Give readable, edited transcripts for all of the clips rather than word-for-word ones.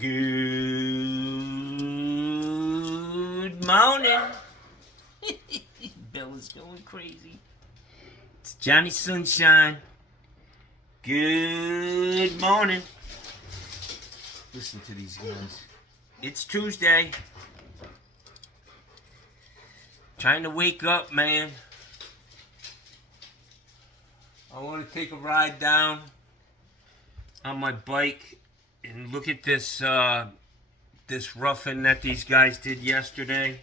Good morning. Bella's going crazy. It's Johnny Sunshine. Good morning. Listen to these guys. It's Tuesday. Trying to wake up, man. I want to take a ride down on my bike and look at this this roughing that these guys did yesterday.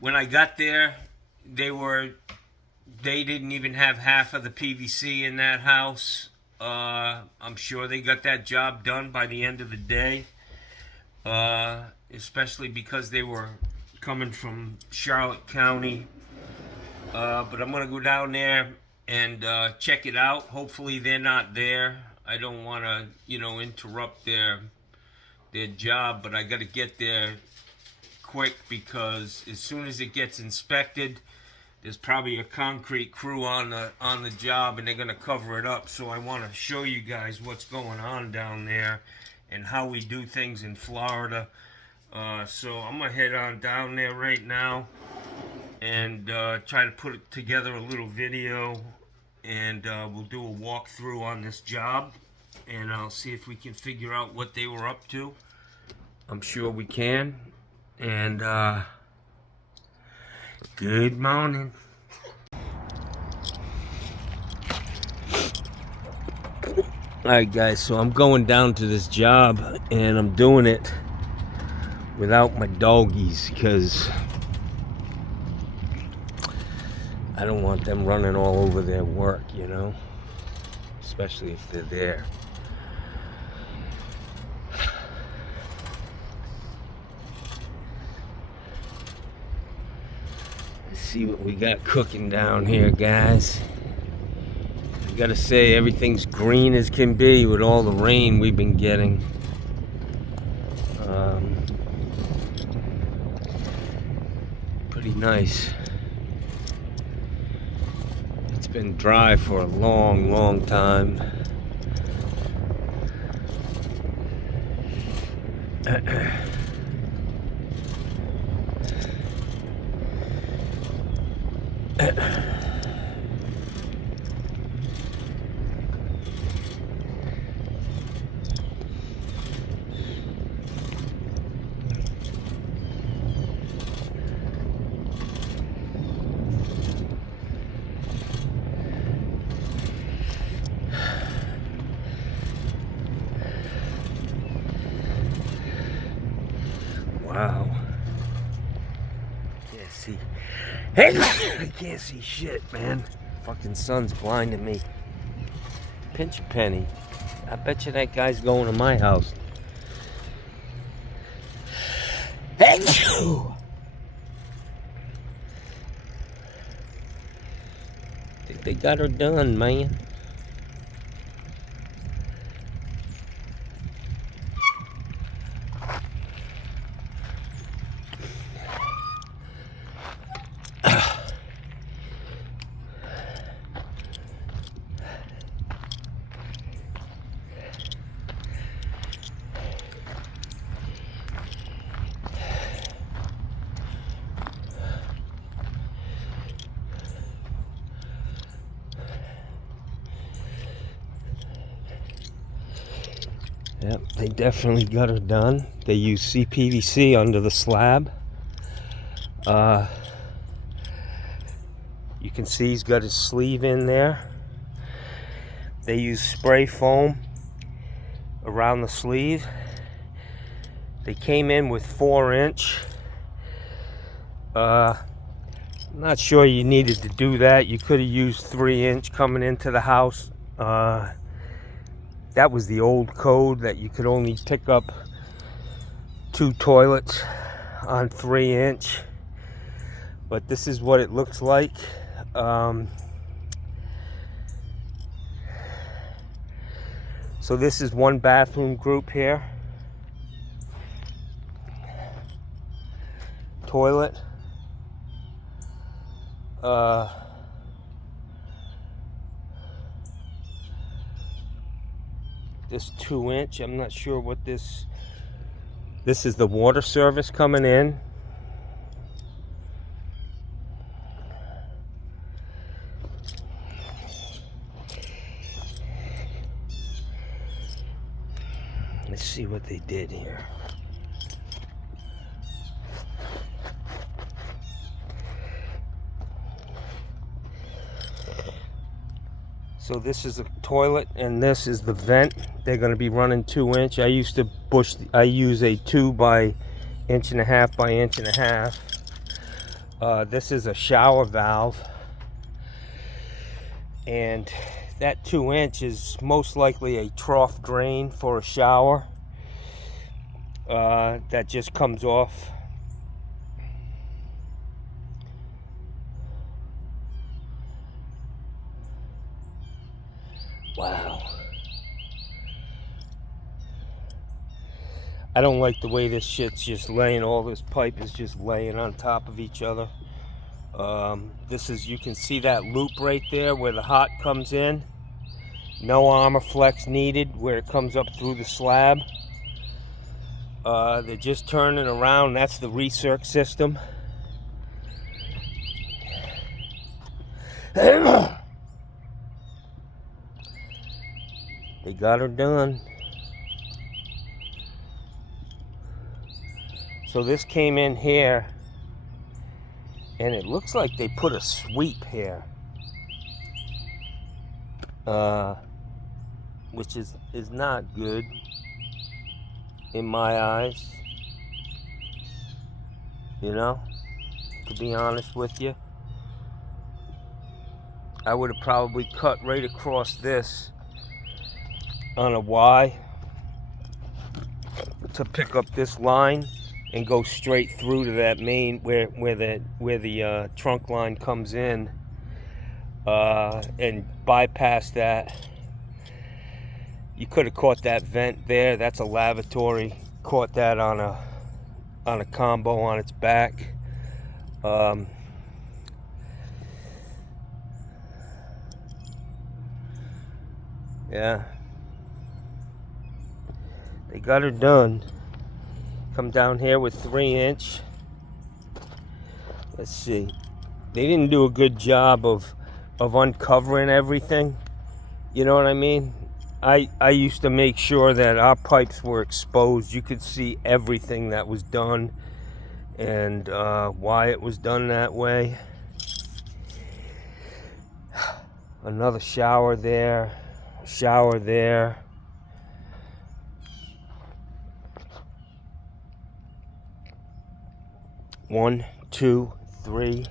When I got there, they didn't even have half of the PVC in that house. I'm sure they got that job done by the end of the day, especially because they were coming from Charlotte County. But I'm gonna go down there and check it out. Hopefully they're not there. I don't want to, interrupt their job, but I got to get there quick because as soon as it gets inspected, there's probably a concrete crew on the job and they're gonna cover it up. So I want to show you guys what's going on down there and how we do things in Florida. So I'm gonna head on down there right now and try to put together a little video, and we'll do a walkthrough on this job, and I'll see if we can figure out what they were up to. I'm sure we can. And good morning. Alright guys, so I'm going down to this job and I'm doing it without my doggies because I don't want them running all over their work, especially if they're there. Let's see what we got cooking down here, guys. I gotta say, everything's green as can be with all the rain we've been getting. Pretty nice. It's been dry for a long time. Wow. Can't see. Hey, I can't see shit, man. Fucking sun's blinding me. Pinch a penny. I bet you that guy's going to my house. Hey, think they got her done, man. Yep, they definitely got her done. They use CPVC under the slab. You can see he's got his sleeve in there. They use spray foam around the sleeve. They came in with 4-inch. I'm not sure you needed to do that. You could have used 3-inch coming into the house. That was the old code, that you could only pick up 2 toilets on 3-inch. But this is what it looks like. So this is one bathroom group here. Toilet. this 2-inch. I'm not sure what this is. The water service coming in. Let's see what they did here. So this is a toilet and this is the vent. They're going to be running 2-inch. I used to I use a 2 by 1.5 by 1.5. This is a shower valve. And that 2-inch is most likely a trough drain for a shower. That just comes off. Wow. I don't like the way this shit's just laying. All this pipe is just laying on top of each other. This is, you can see that loop right there where the hot comes in. No armor flex needed where it comes up through the slab. They're just turning around. That's the recirc system. They got her done. So this came in here, and it looks like they put a sweep here, which is not good in my eyes, you know, to be honest with you. I would have probably cut right across this on a Y to pick up this line and go straight through to that main where the trunk line comes in, and bypass that. You could have caught that vent there. That's a lavatory. Caught that on a combo on its back. Yeah. They got her done. Come down here with 3-inch. Let's see. They didn't do a good job of uncovering everything. You know what I mean? I used to make sure that our pipes were exposed. You could see everything that was done and why it was done that way. Another shower there. Shower there. One, 2, 3,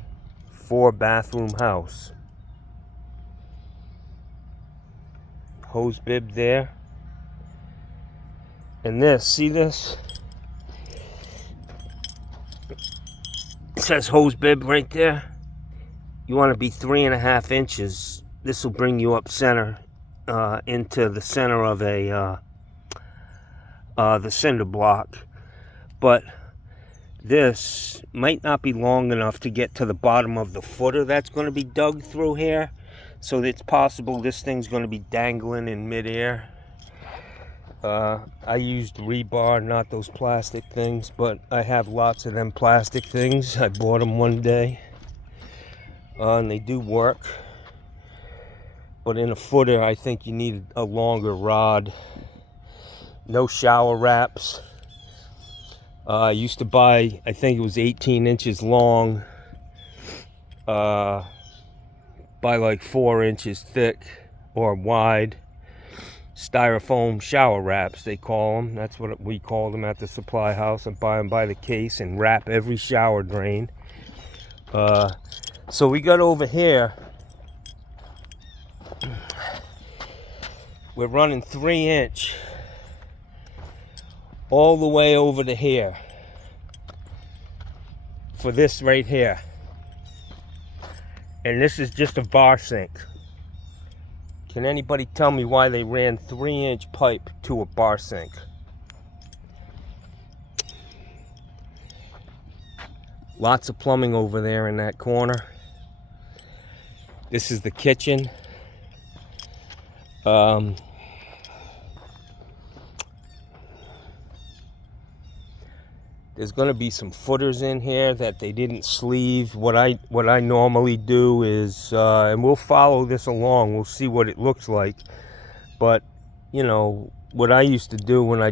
4 bathroom house. Hose bib there. And this, see this? It says hose bib right there. You want to be 3.5 inches. This will bring you up center, into the center of the cinder block. But this might not be long enough to get to the bottom of the footer that's going to be dug through here. So it's possible this thing's going to be dangling in midair. I used rebar, not those plastic things, but I have lots of them plastic things. I bought them one day. And they do work. But in a footer, I think you need a longer rod. No shower wraps. I used to buy, I think it was 18 inches long, by like 4 inches thick or wide, styrofoam shower wraps, they call them. That's what we call them at the supply house. I buy them by the case and wrap every shower drain. So we got over here, we're running 3-inch all the way over to here for this right here. And this is just a bar sink. Can anybody tell me why they ran 3-inch pipe to a bar sink? Lots of plumbing over there in that corner. This is the kitchen. There's going to be some footers in here that they didn't sleeve. What I normally do is, and we'll follow this along. We'll see what it looks like. But, you know, what I used to do when I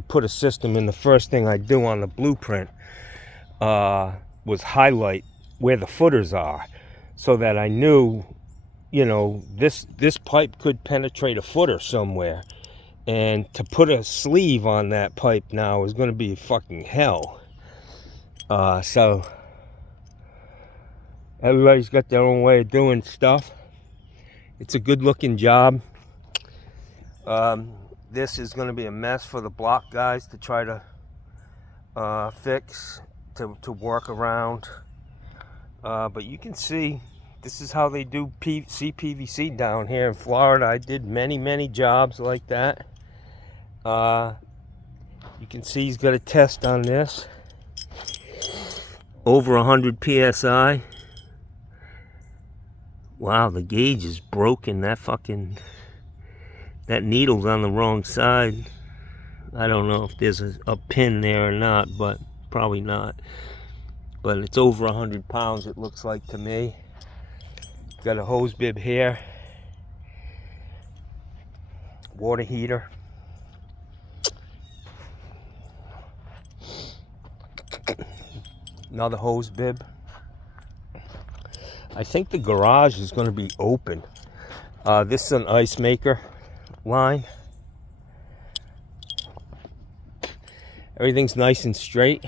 put a system in, the first thing I do on the blueprint was highlight where the footers are, so that I knew, you know, this pipe could penetrate a footer somewhere. And to put a sleeve on that pipe now is going to be fucking hell. So everybody's got their own way of doing stuff. It's a good looking job. This is going to be a mess for the block guys to try to fix, to work around. But you can see this is how they do CPVC down here in Florida. I did many jobs like that. You can see he's got a test on this. Over 100 PSI. Wow, the gauge is broken. That needle's on the wrong side. I don't know if there's a pin there or not, but probably not. But it's over 100 pounds, it looks like to me. Got a hose bib here. Water heater. Another hose bib. I think the garage is going to be open. This is an ice maker line. Everything's nice and straight.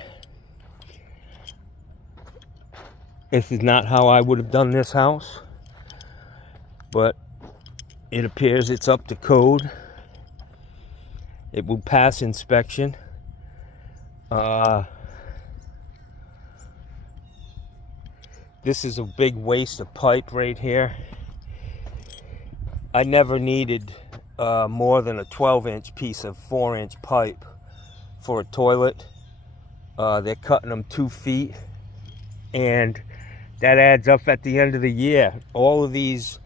This is not how I would have done this house, but it appears it's up to code. It will pass inspection. This is a big waste of pipe right here. I never needed more than a 12-inch piece of 4-inch pipe for a toilet. They're cutting them 2 feet, and that adds up at the end of the year. All of these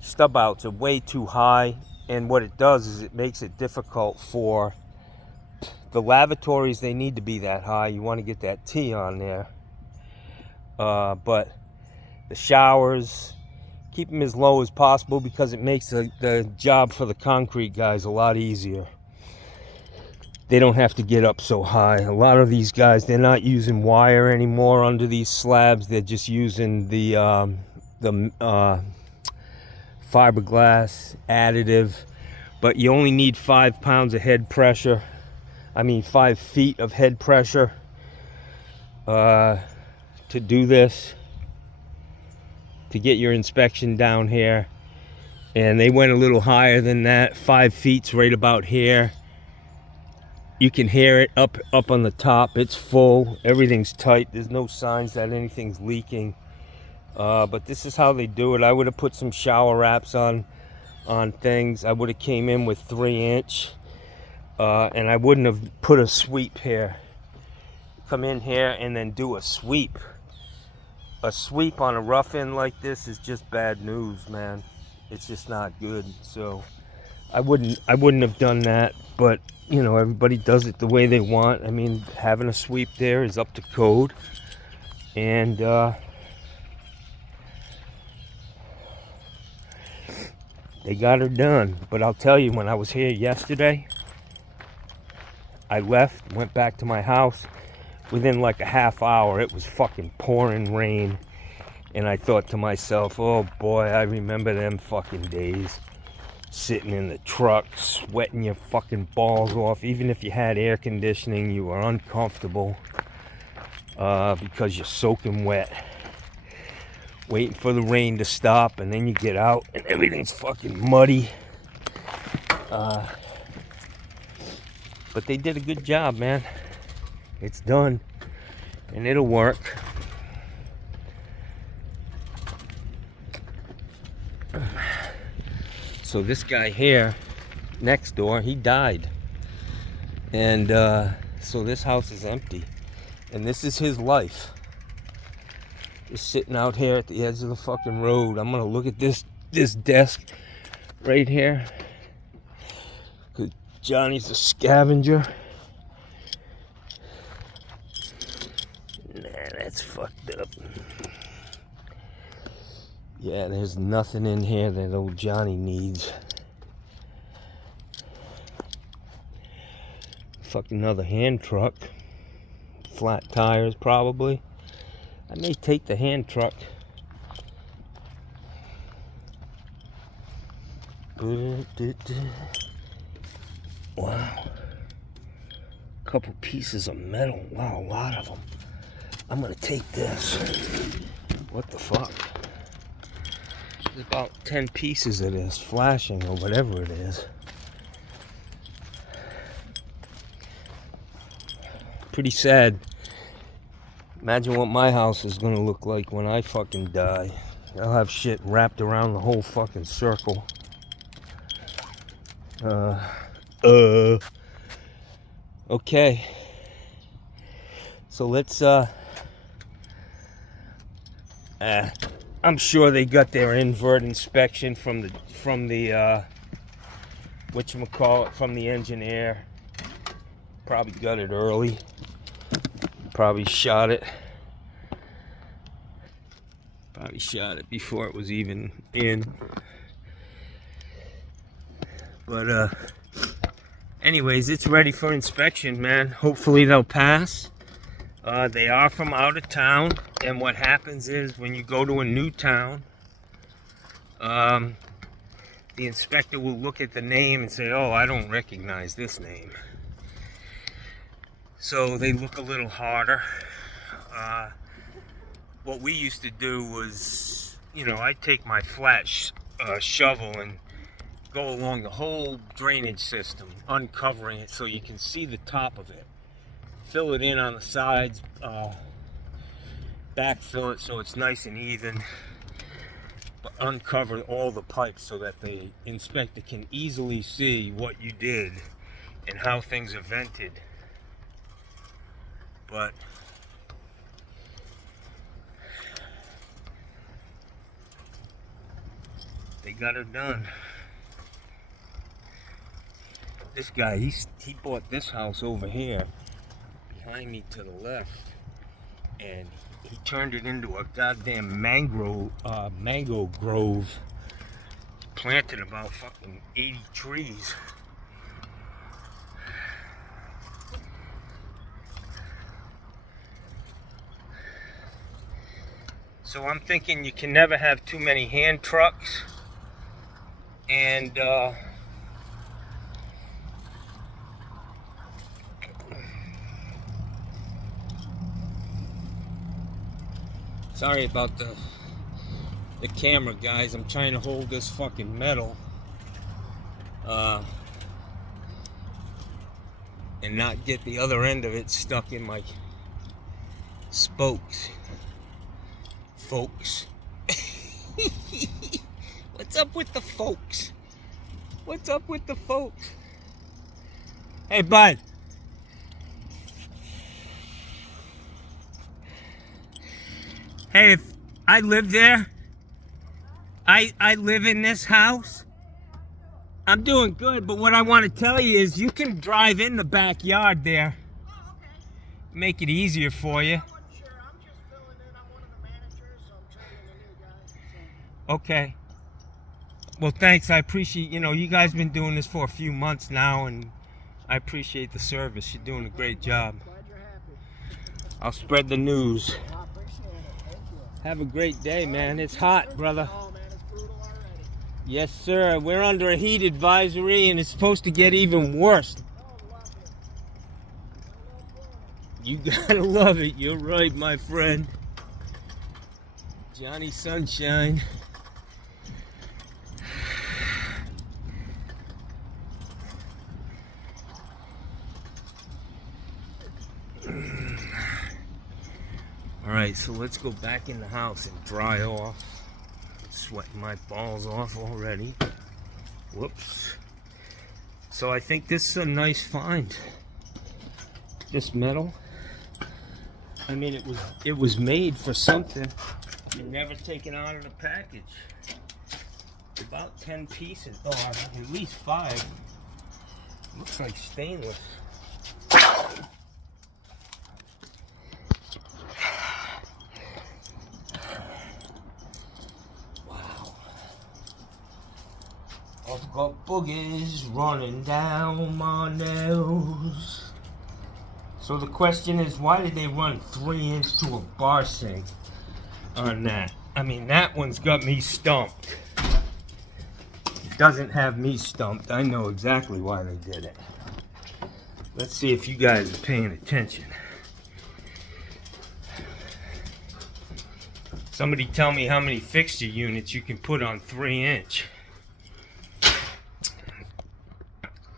stub outs are way too high, and what it does is it makes it difficult for the lavatories. They need to be that high. You want to get that T on there. But the showers, keep them as low as possible, because it makes the job for the concrete guys a lot easier. They don't have to get up so high. A lot of these guys, they're not using wire anymore under these slabs. They're just using the fiberglass additive. But you only need 5 pounds of head pressure. 5 feet of head pressure to do this, to get your inspection down here. And they went a little higher than that. 5 feet's right about here. You can hear it up on the top. It's full. Everything's tight. There's no signs that anything's leaking. But this is how they do it. I would have put some shower wraps on things. I would have came in with 3-inch, and I wouldn't have put a sweep here. Come in here and then do a sweep. A sweep on a rough end like this is just bad news, man. It's just not good. So I wouldn't have done that. But you know, everybody does it the way they want. Having a sweep there is up to code, and they got her done. But I'll tell you, when I was here yesterday, I left, went back to my house. Within like a half hour, it was fucking pouring rain. And I thought to myself, oh boy, I remember them fucking days. Sitting in the truck, sweating your fucking balls off. Even if you had air conditioning, you were uncomfortable because you're soaking wet. Waiting for the rain to stop, and then you get out and everything's fucking muddy. But they did a good job, man. It's done, and it'll work. So this guy here, next door, he died. And so this house is empty. And this is his life. Just sitting out here at the edge of the fucking road. I'm gonna look at this desk right here. 'Cause Johnny's a scavenger. That's fucked up. Yeah, there's nothing in here that old Johnny needs. Fucking another hand truck. Flat tires, probably. I may take the hand truck. Wow. Couple pieces of metal. Wow, a lot of them. I'm gonna take this. What the fuck? There's about 10 pieces of this flashing or whatever it is. Pretty sad. Imagine what my house is gonna look like when I fucking die. I'll have shit wrapped around the whole fucking circle. Okay. So let's I'm sure they got their invert inspection from the whatchamacallit, from the engineer. Probably got it early. Probably shot it. Probably shot it before it was even in. But anyways, it's ready for inspection, man. Hopefully they'll pass. They are from out of town, and what happens is when you go to a new town, the inspector will look at the name and say, oh, I don't recognize this name. So they look a little harder. What we used to do was, you know, I'd take my flat shovel and go along the whole drainage system, uncovering it so you can see the top of it. Fill it in on the sides, backfill it so it's nice and even, but uncover all the pipes so that the inspector can easily see what you did and how things are vented. But they got it done. This guy, he bought this house over here behind me to the left, and he turned it into a goddamn mango grove. Planted about fucking 80 trees. So I'm thinking you can never have too many hand trucks, and sorry about the camera, guys. I'm trying to hold this fucking metal and not get the other end of it stuck in my spokes. Folks. What's up with the folks? What's up with the folks? Hey, bud. Hey, if I live there, I live in this house. I'm doing good, but what I want to tell you is you can drive in the backyard there. Oh, okay. Make it easier for you. Okay. Well, thanks. I appreciate, you know, you guys been doing this for a few months now, and I appreciate the service. You're doing a great job. Glad you're happy. I'll spread the news. I appreciate it. Thank you. Have a great day, man. It's hot, brother. Oh, man, it's brutal already. Yes, sir. We're under a heat advisory, and it's supposed to get even worse. Oh, love it. You gotta love it. You're right, my friend. Johnny Sunshine. Alright, so let's go back in the house and dry off. I'm sweating my balls off already. Whoops. So I think this is a nice find. This metal. I mean, it was made for something. You never take it out of the package. About 10 pieces. Oh, at least 5. Looks like stainless. I've got boogers running down my nose. So the question is, why did they run 3-inch to a bar sink on that? I mean, that one's got me stumped. It doesn't have me stumped. I know exactly why they did it. Let's see if you guys are paying attention. Somebody tell me how many fixture units you can put on 3-inch.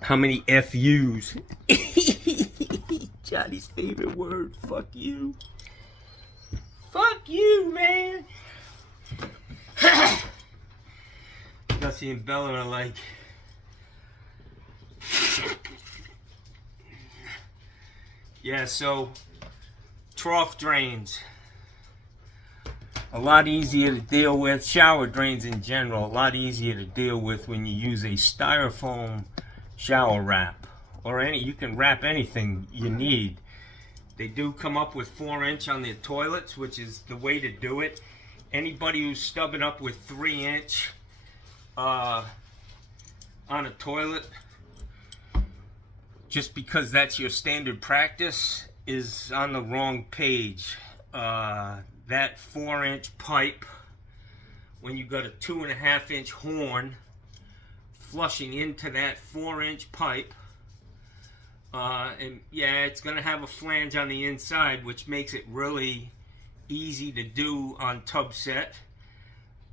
How many FUs? Johnny's favorite word, fuck you. Fuck you, man. Gussie and Bella are like, yeah, so trough drains, a lot easier to deal with. Shower drains in general, a lot easier to deal with when you use a styrofoam shower wrap, or you can wrap anything you need. They do come up with 4-inch on their toilets, which is the way to do it. Anybody who's stubbing up with 3-inch on a toilet, just because that's your standard practice, is on the wrong page. That 4-inch pipe, when you got a 2.5-inch horn flushing into that 4-inch pipe, and yeah, it's going to have a flange on the inside, which makes it really easy to do on tub set.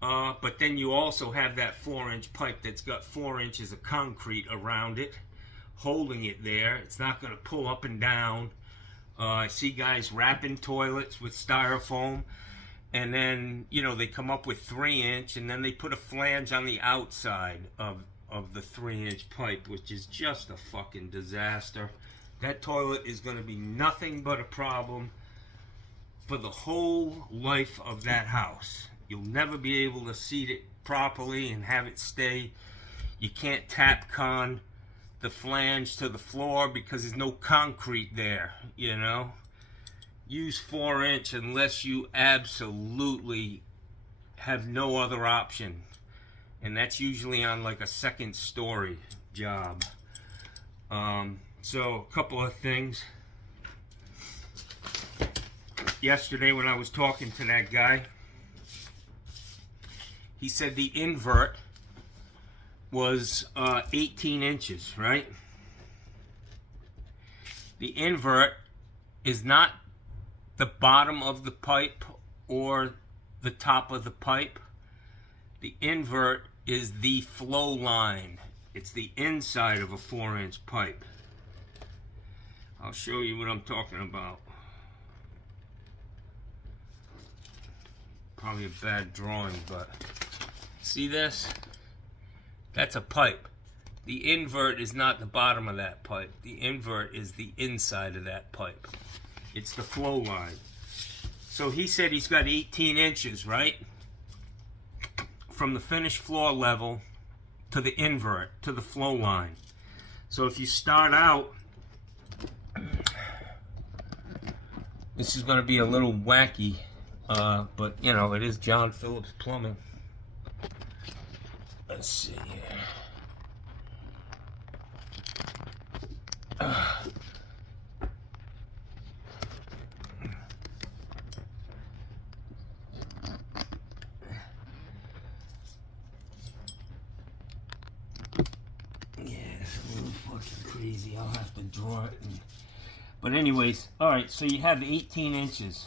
But then you also have that 4-inch pipe that's got 4 inches of concrete around it, holding it there. It's not going to pull up and down. I see guys wrapping toilets with styrofoam, and then, you know, they come up with 3-inch, and then they put a flange on the outside of the 3-inch pipe, which is just a fucking disaster. That toilet is going to be nothing but a problem for the whole life of that house. You'll never be able to seat it properly and have it stay. You can't tap con the flange to the floor because there's no concrete there, you know. Use 4-inch unless you absolutely have no other option. And that's usually on like a 2nd story job. So a couple of things. Yesterday when I was talking to that guy, he said the invert was 18 inches, right? The invert is not the bottom of the pipe or the top of the pipe. The invert is the flow line. It's the inside of a 4-inch pipe. I'll show you what I'm talking about. Probably a bad drawing, but see this? That's a pipe. The invert is not the bottom of that pipe. The invert is the inside of that pipe. It's the flow line. So he said he's got 18 inches, right? From the finished floor level to the invert, to the flow line. So if you start out, this is going to be a little wacky, but you know, it is John Phillips Plumbing. Let's see here. Crazy, I'll have to draw it. But anyways, alright, so you have 18 inches.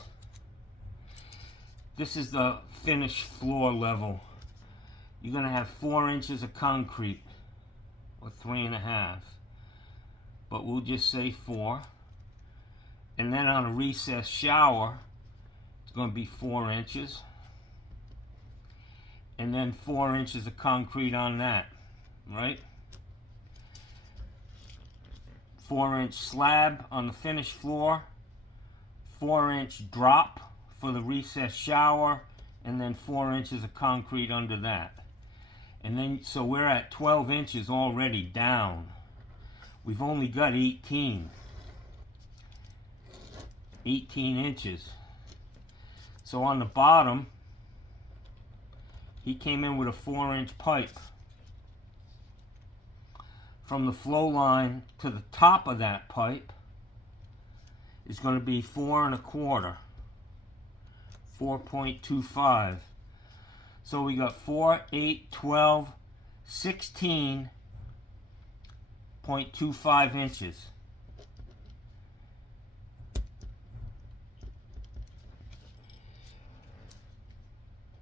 This is the finished floor level. You're going to have 4 inches of concrete, or 3.5. But we'll just say 4. And then on a recessed shower, it's going to be 4 inches. And then 4 inches of concrete on that, right? 4-inch slab on the finished floor, 4-inch drop for the recessed shower, and then 4 inches of concrete under that. And then, so we're at 12 inches already down. We've only got 18 inches. So on the bottom, he came in with a 4-inch pipe. from the flow line to the top of that pipe is going to be 4 1/4, 4.25. So we got 4, 8, 12, 16.25 inches.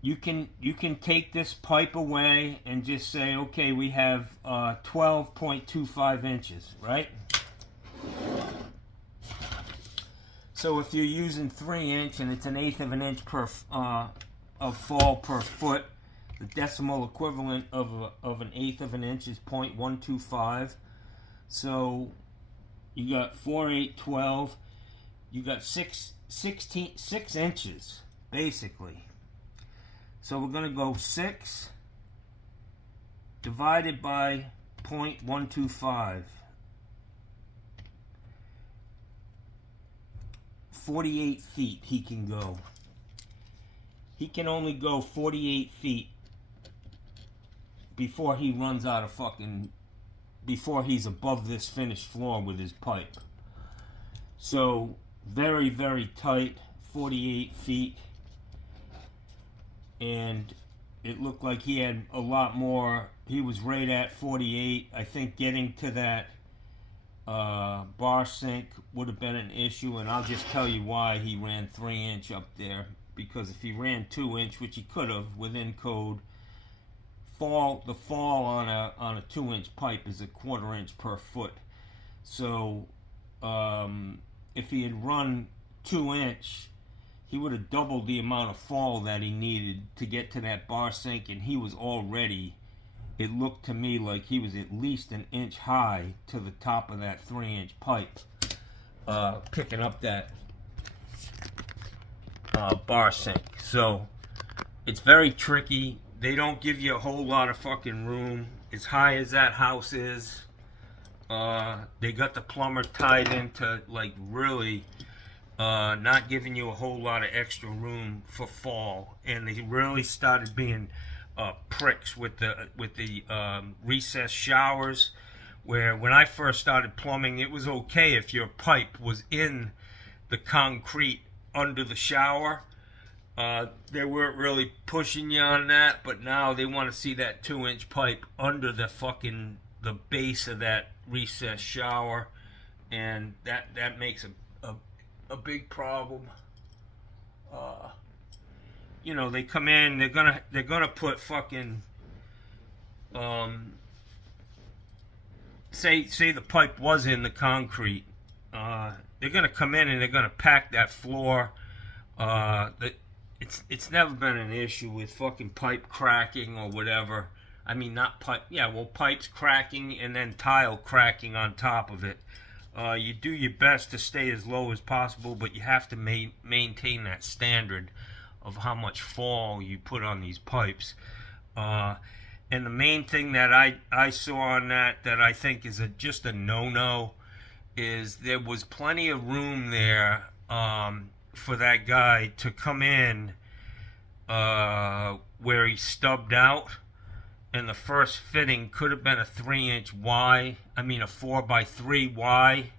You can take this pipe away and just say, okay, we have 12.25 inches, right? So if you're using 3" and it's 1/8 of an inch per of fall per foot, the decimal equivalent of 1/8 of an inch is 0.125. So you got 4, 8, 12. You got 6 inches basically. So we're going to go 6 divided by 0.125. 48 feet he can go. He can only go 48 feet before he runs out of before he's above this finished floor with his pipe. So very, very tight, 48 feet. And it looked like he had a lot more. He was right at 48. I think getting to that bar sink would have been an issue, and I'll just tell you why he ran 3" up there. Because if he ran 2", which he could have within code, the fall on a 2" pipe is 1/4 inch per foot. So if he had run 2", he would have doubled the amount of fall that he needed to get to that bar sink, and he was already, it looked to me like he was at least 1 inch high to the top of that 3" pipe, picking up that bar sink. So it's very tricky. They don't give you a whole lot of fucking room. As high as that house is, they got the plumber tied into like really not giving you a whole lot of extra room for fall, and they really started being pricks with the recessed showers. Where when I first started plumbing, it was okay if your pipe was in the concrete under the shower. They weren't really pushing you on that, but now they want to see that 2" pipe under the base of that recessed shower, and that makes a big problem. You know, they come in, they're gonna put fucking say the pipe was in the concrete. They're gonna come in and they're gonna pack that floor. It's never been an issue with fucking pipe cracking or whatever. I mean, not pipe, yeah, well, pipes cracking and then tile cracking on top of it. You do your best to stay as low as possible, but you have to maintain that standard of how much fall you put on these pipes. And the main thing that I saw on that I think is just a no-no is there was plenty of room there for that guy to come in where he stubbed out, and the first fitting could have been a 3" Y. I mean a 4x3 Y.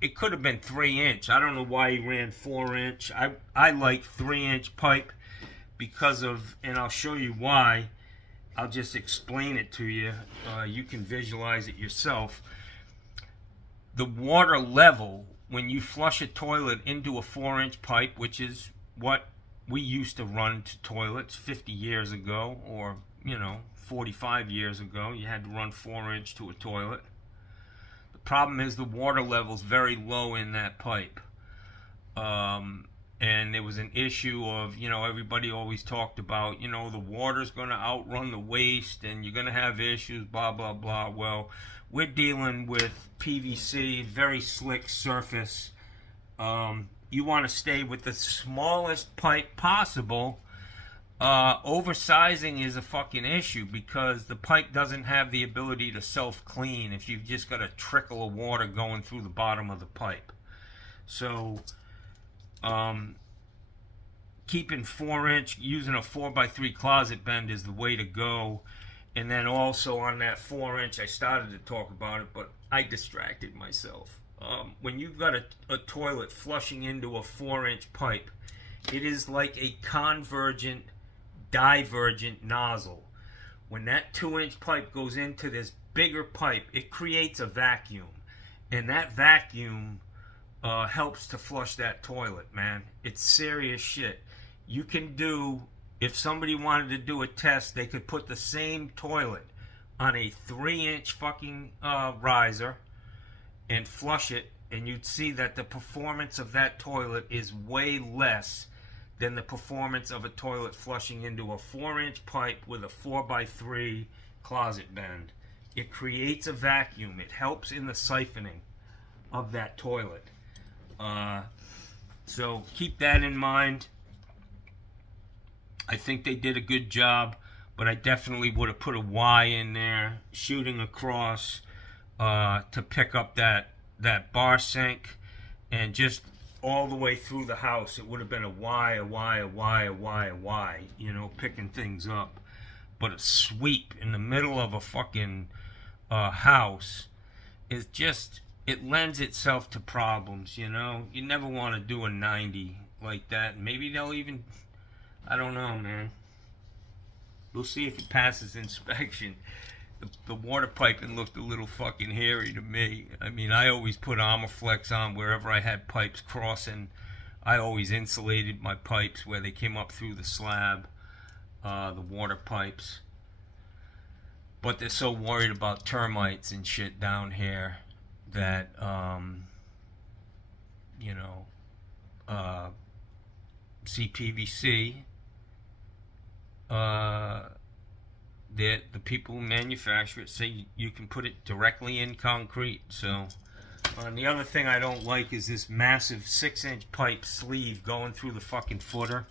It could have been 3". I don't know why he ran 4". I like 3" pipe because of, and I'll show you why. I'll just explain it to you. You can visualize it yourself. The water level when you flush a toilet into a 4" pipe, which is what we used to run to toilets 50 years ago, or 45 years ago, you had to run 4" to a toilet. The problem is the water level's very low in that pipe. And there was an issue of, everybody always talked about, the water's going to outrun the waste and you're going to have issues, blah, blah, blah. Well, we're dealing with PVC, very slick surface. You want to stay with the smallest pipe possible. Oversizing is a fucking issue because the pipe doesn't have the ability to self-clean if you've just got a trickle of water going through the bottom of the pipe. So keeping 4", using a 4x3 closet bend is the way to go. And then also on that 4-inch, I started to talk about it, but I distracted myself. When you've got a toilet flushing into a 4-inch pipe, it is like a convergent, divergent nozzle. When that 2-inch pipe goes into this bigger pipe, it creates a vacuum. And that vacuum helps to flush that toilet, man. It's serious shit. You can do, if somebody wanted to do a test, they could put the same toilet on a 3-inch fucking riser and flush it, and you'd see that the performance of that toilet is way less than the performance of a toilet flushing into a 4-inch pipe with a 4x3 closet bend. It creates a vacuum. It helps in the siphoning of that toilet. So keep that in mind. I think they did a good job, but I definitely would have put a Y in there, shooting across to pick up that bar sink, and just all the way through the house. It would have been a Y, a Y, a Y, a Y, a Y, you know, picking things up. But a sweep in the middle of a fucking house is just, it lends itself to problems, you know. You never want to do a 90 like that. Maybe they'll even, I don't know, man. We'll see if it passes inspection. The water piping looked a little fucking hairy to me. I mean, I always put Armorflex on wherever I had pipes crossing. I always insulated my pipes where they came up through the slab, the water pipes. But they're so worried about termites and shit down here that, you know, CPVC, the people who manufacture it say you can put it directly in concrete. So, and the other thing I don't like is this massive 6-inch pipe sleeve going through the fucking footer.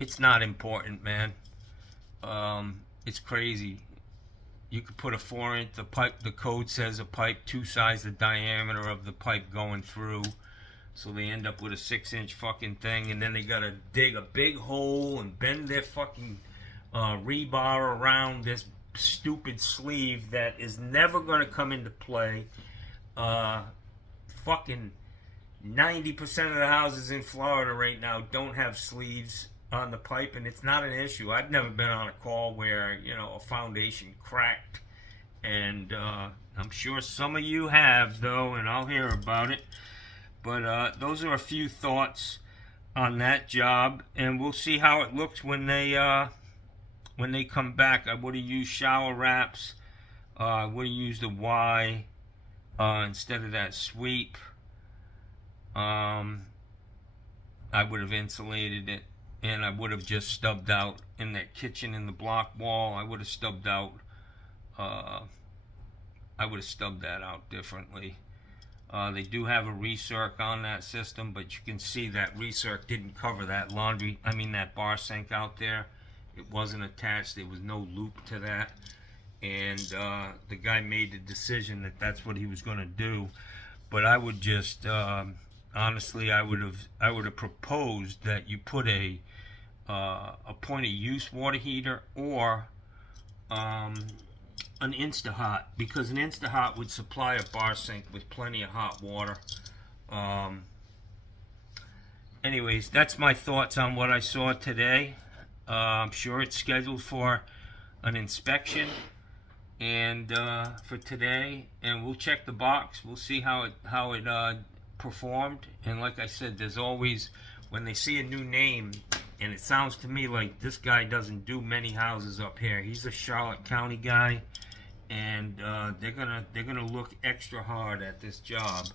It's not important, man. It's crazy. You could put a 4-inch, the pipe, the code says a pipe 2 size the diameter of the pipe going through. So they end up with a 6-inch fucking thing, and then they gotta dig a big hole and bend their fucking rebar around this stupid sleeve that is never gonna come into play. Fucking 90% of the houses in Florida right now don't have sleeves on the pipe, and it's not an issue. I've never been on a call where, you know, a foundation cracked, and I'm sure some of you have, though, and I'll hear about it. But those are a few thoughts on that job, and we'll see how it looks when they come back. I would have used shower wraps. I would have used a Y instead of that sweep. I would have insulated it, and I would have just stubbed out in that kitchen in the block wall. I would have stubbed out. I would have stubbed that out differently. They do have a recirc on that system, but you can see that recirc didn't cover that that bar sink out there. It wasn't attached. There was no loop to that. And the guy made the decision that that's what he was going to do. But I would just, honestly, I would have proposed that you put a point of use water heater or an Insta-Hot, because an Insta-Hot would supply a bar sink with plenty of hot water. Anyways, that's my thoughts on what I saw today. I'm sure it's scheduled for an inspection and for today, and we'll check the box. We'll see how it performed. And like I said, there's always, when they see a new name, and it sounds to me like this guy doesn't do many houses up here. He's a Charlotte County guy, and they're gonna look extra hard at this job.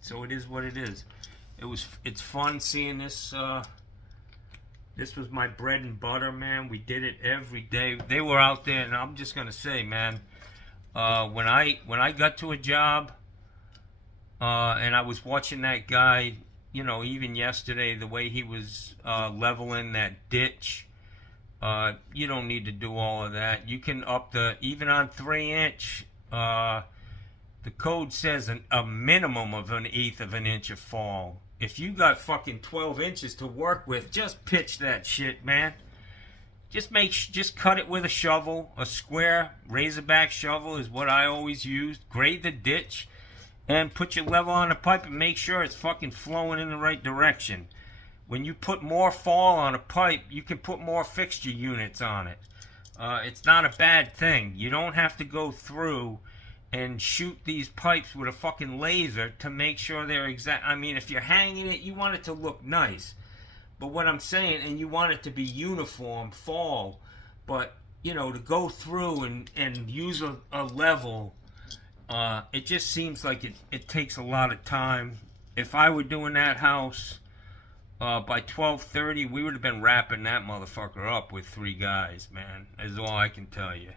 So it is what it is. It's fun seeing this. This was my bread and butter, man. We did it every day. They were out there, and I'm just gonna say, man, when I got to a job, and I was watching that guy, you know, even yesterday, the way he was leveling that ditch, you don't need to do all of that. You can up even on 3-inch, the code says a minimum of 1/8 of an inch of fall. If you got fucking 12 inches to work with, just pitch that shit, man. just cut it with a shovel. A square razorback shovel is what I always used. Grade the ditch and put your level on the pipe and make sure it's fucking flowing in the right direction. When you put more fall on a pipe, you can put more fixture units on it. It's not a bad thing. You don't have to go through and shoot these pipes with a fucking laser to make sure they're exact. I mean, if you're hanging it, you want it to look nice. But what I'm saying, and you want it to be uniform, fall, but, you know, to go through and use a level, it just seems like it takes a lot of time. If I were doing that house, by 12:30, we would have been wrapping that motherfucker up with 3 guys, man. That's all I can tell you.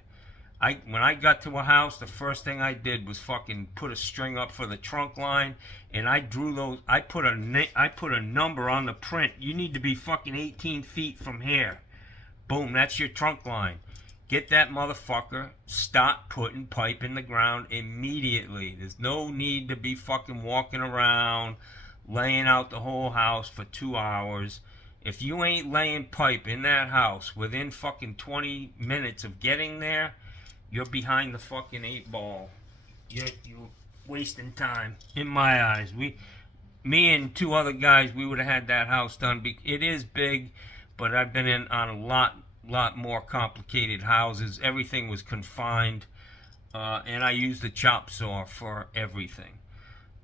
When I got to a house, the first thing I did was fucking put a string up for the trunk line, and I drew those. I put a number on the print. You need to be fucking 18 feet from here. Boom, that's your trunk line. Get that motherfucker. Stop putting pipe in the ground immediately. There's no need to be fucking walking around, laying out the whole house for 2 hours. If you ain't laying pipe in that house within fucking 20 minutes of getting there, you're behind the fucking 8 ball. You're wasting time, in my eyes. Me and 2 other guys, we would have had that house done. It is big, but I've been in on a lot more complicated houses. Everything was confined, and I used the chop saw for everything.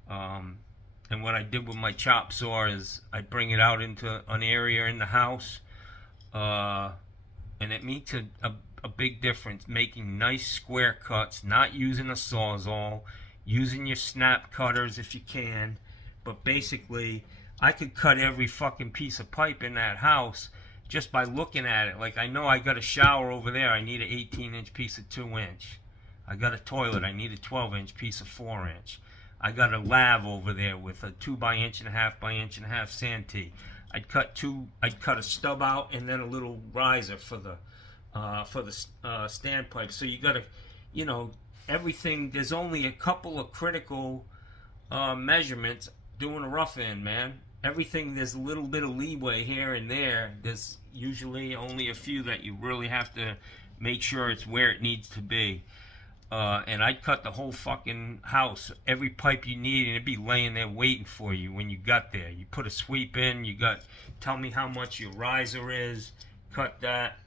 And what I did with my chop saw is I bring it out into an area in the house, and it makes a big difference, making nice square cuts, not using a sawzall, using your snap cutters if you can. But basically, I could cut every fucking piece of pipe in that house just by looking at it. Like, I know I got a shower over there, I need an 18-inch piece of 2-inch. I got a toilet, I need a 12-inch piece of 4-inch. I got a lav over there with a 2x1.5 by 1.5 inch santee. I'd cut a stub out and then a little riser for the standpipe. So you gotta, you know, everything. There's only a couple of critical measurements doing a rough end, man. Everything, there's a little bit of leeway here and there. There's usually only a few that you really have to make sure it's where it needs to be. And I'd cut the whole fucking house, every pipe you need, and it'd be laying there waiting for you when you got there. You put a sweep in, tell me how much your riser is, cut that,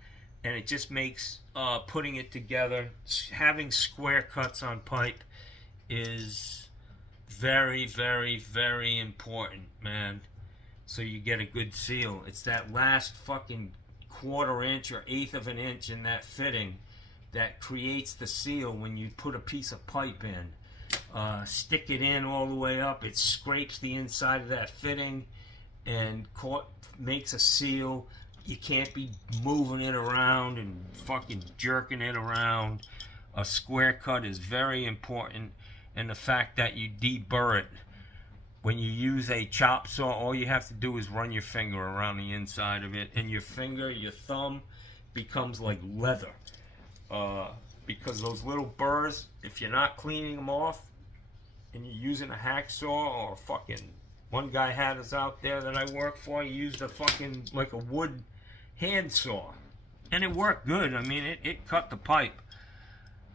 and it just makes putting it together, having square cuts on pipe is very, very, very important, man. So you get a good seal. It's that last fucking 1/4 inch or 1/8 of an inch in that fitting that creates the seal when you put a piece of pipe in. Stick it in all the way up, it scrapes the inside of that fitting and makes a seal. You can't be moving it around and fucking jerking it around. A square cut is very important, and the fact that you deburr it. When you use a chop saw, all you have to do is run your finger around the inside of it, and your thumb becomes like leather. Because those little burrs, if you're not cleaning them off and you're using a hacksaw or fucking, one guy had us out there that I work for, he used a fucking, like a wood handsaw, and it worked good. I mean, it cut the pipe,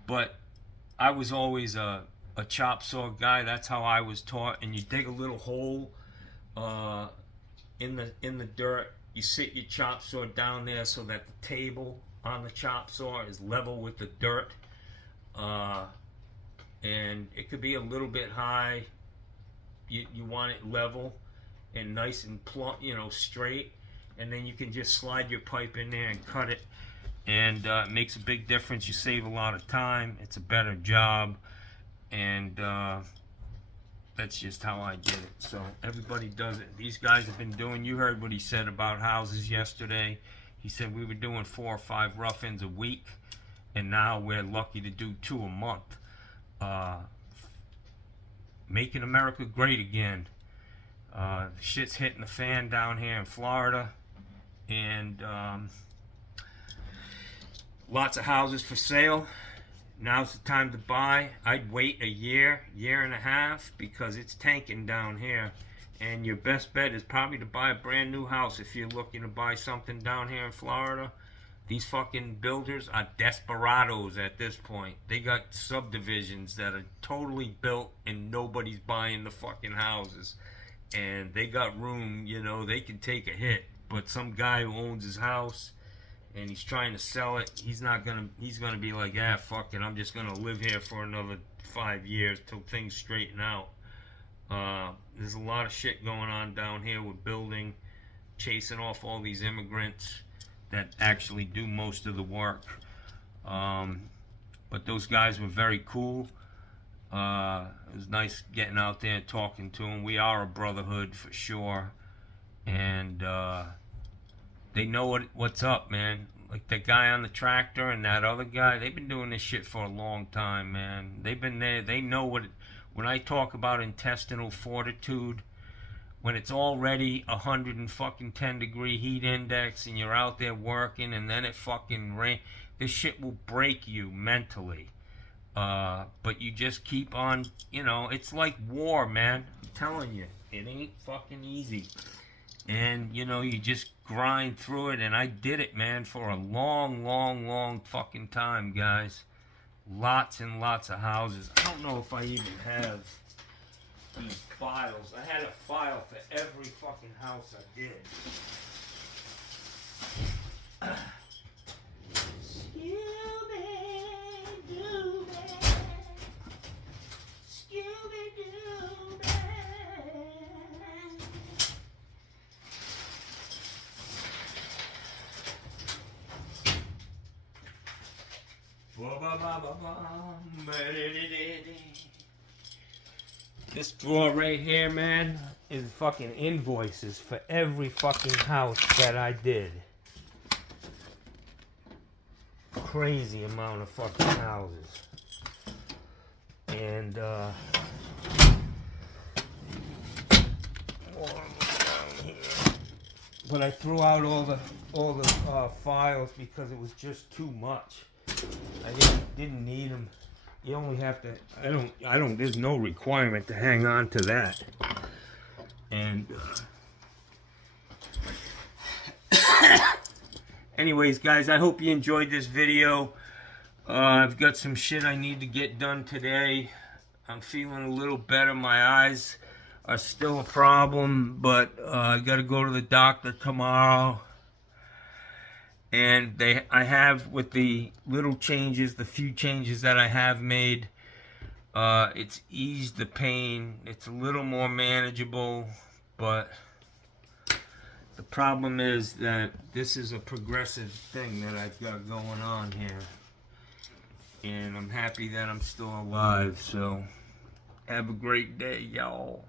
but I was always a chop saw guy. That's how I was taught. And you dig a little hole in the dirt, you sit your chop saw down there so that the table on the chop saw is level with the dirt, and it could be a little bit high. You want it level and nice and plump, you know, straight, and then you can just slide your pipe in there and cut it, and it makes a big difference. You save a lot of time. It's a better job, and that's just how I did it. So everybody does it. These guys have been doing, you heard what he said about houses yesterday. He said we were doing 4 or 5 rough ends a week, and now we're lucky to do 2 a month. Making America great again. Shit's hitting the fan down here in Florida, and lots of houses for sale. Now's the time to buy. I'd wait a year and a half, because it's tanking down here. And your best bet is probably to buy a brand new house if you're looking to buy something down here in Florida. These fucking builders are desperados at this point. They got subdivisions that are totally built and nobody's buying the fucking houses. And they got room, you know, they can take a hit. But some guy who owns his house and he's trying to sell it, he's gonna be like, ah, fuck it, I'm just gonna live here for another 5 years till things straighten out. There's a lot of shit going on down here with building, chasing off all these immigrants that actually do most of the work. But those guys were very cool. It was nice getting out there and talking to them. We are a brotherhood for sure, and they know what's up, man. Like that guy on the tractor and that other guy, they've been doing this shit for a long time, man. They've been there. They know what. When I talk about intestinal fortitude, when it's already 110-degree heat index and you're out there working and then it fucking rain, this shit will break you mentally. But you just keep on, you know, it's like war, man. I'm telling you, it ain't fucking easy. And, you know, you just grind through it, and I did it, man, for a long fucking time, guys. Lots and lots of houses. I don't know if I even have these files. I had a file for every fucking house I did. This drawer right here, man, is fucking invoices for every fucking house that I did. Crazy amount of fucking houses. And but I threw out all the files because it was just too much. I didn't need them. You only have to, there's no requirement to hang on to that. And, anyways, guys, I hope you enjoyed this video. I've got some shit I need to get done today. I'm feeling a little better. My eyes are still a problem, but I gotta go to the doctor tomorrow. And I have, with the little changes, the few changes that I have made, it's eased the pain. It's a little more manageable, but the problem is that this is a progressive thing that I've got going on here. And I'm happy that I'm still alive, so have a great day, y'all.